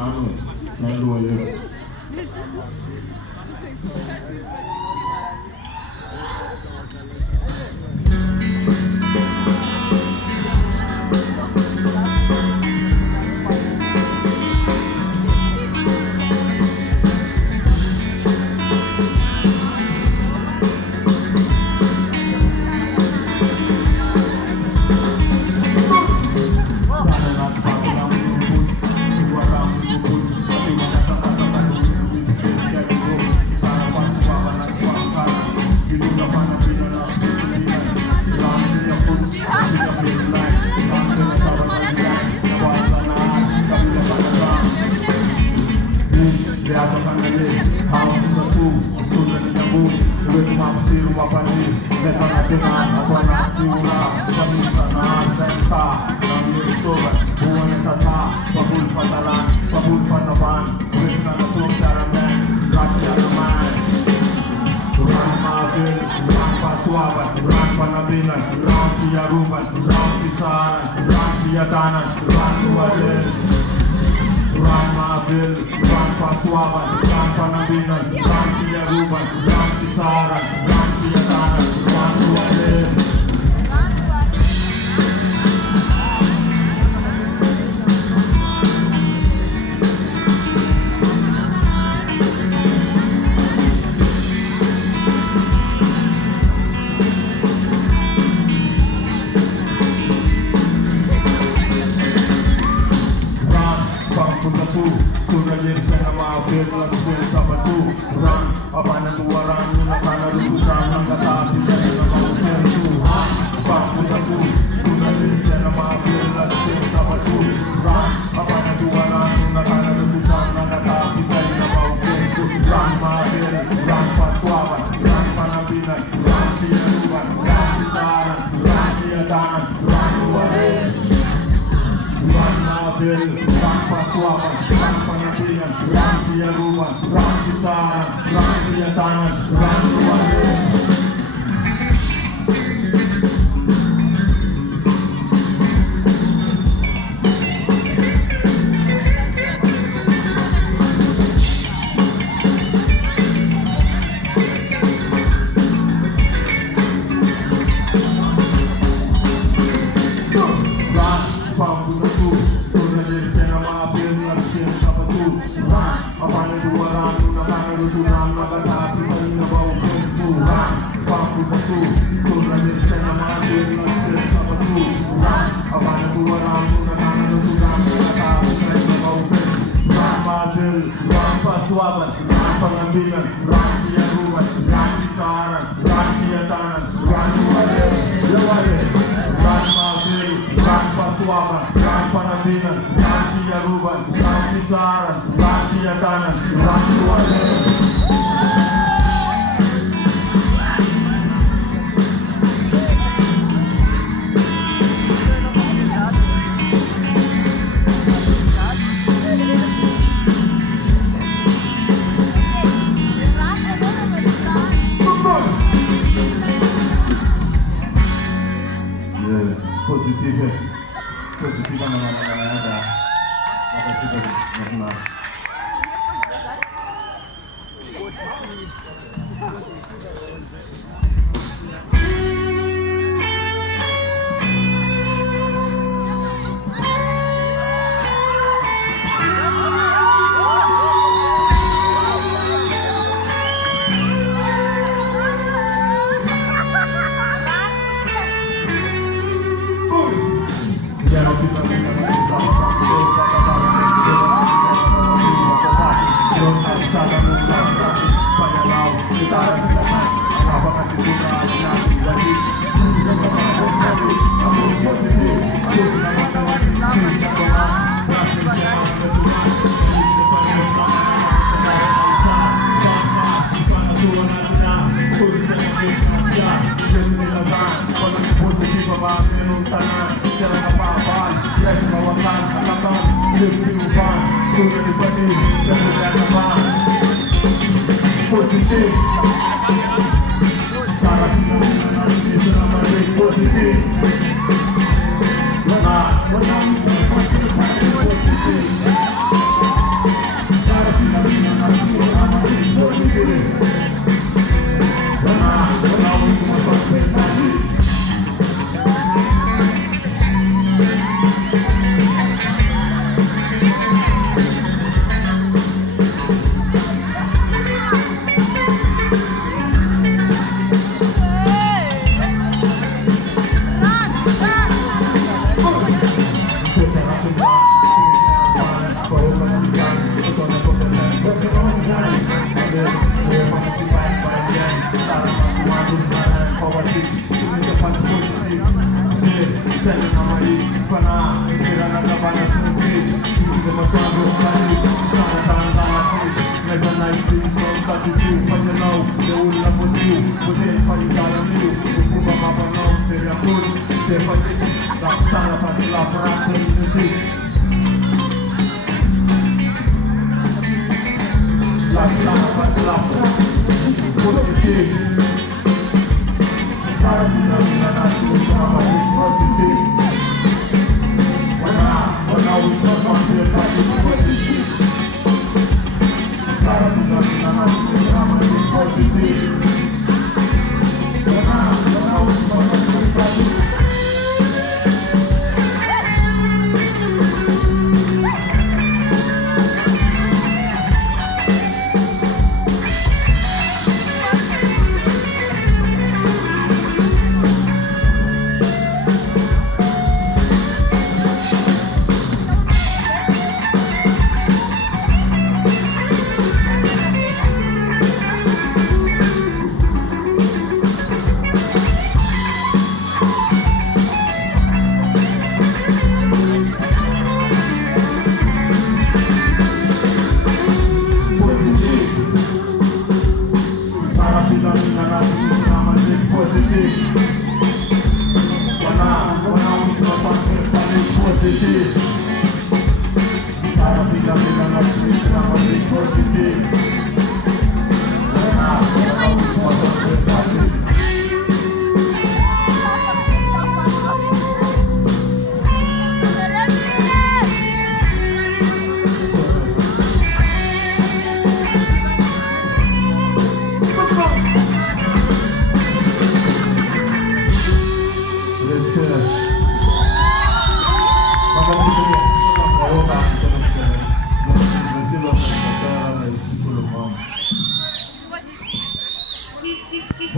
ano eh. May lawyer. Run panabilan, run via ruban, run pisaran, run via danan, run luadel. Run Mavil, run Paswaban, run panabilan, run via ruban, run pisaran, run via danan, run luadel. Let's win sama tu run apa nak dua run nak kana rujukan nak kata tidak nak mau tu bang satu guna diri saya nama let's win sama tu run apa nak dua run nak kana rujukan nak kata tidak nak mau tu run Mavil run Paswaban run panabilan run via ruban run pisaran run via danan run luadel. Run Mavil run Paswaban run panabilan run via ruban run pisaran run via danan run luadel. Paswaban, run panabilan, run via ruban, run pisaran, run via danan, run luadel. Run Mavil, run Paswaban, run panabilan, run via ruban, run pisaran, run via danan, run luadel. Positif ang mga nangyayada. Makasih dari Mas. Positif. Positive, panjalaw, deul na putiu, putin panjala liu, kukuba mapanaw, seria kun, Stefan Diki, Rapsana Patila, Praxen, Nisi. Rapsana Patila, positive. Para kita nasi sama positive. Wana usaha sampai pagi positive. Para kita nasi sama positive. Wana usaha sampai pagi.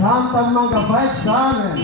Santan Mangga Vibe sa amin.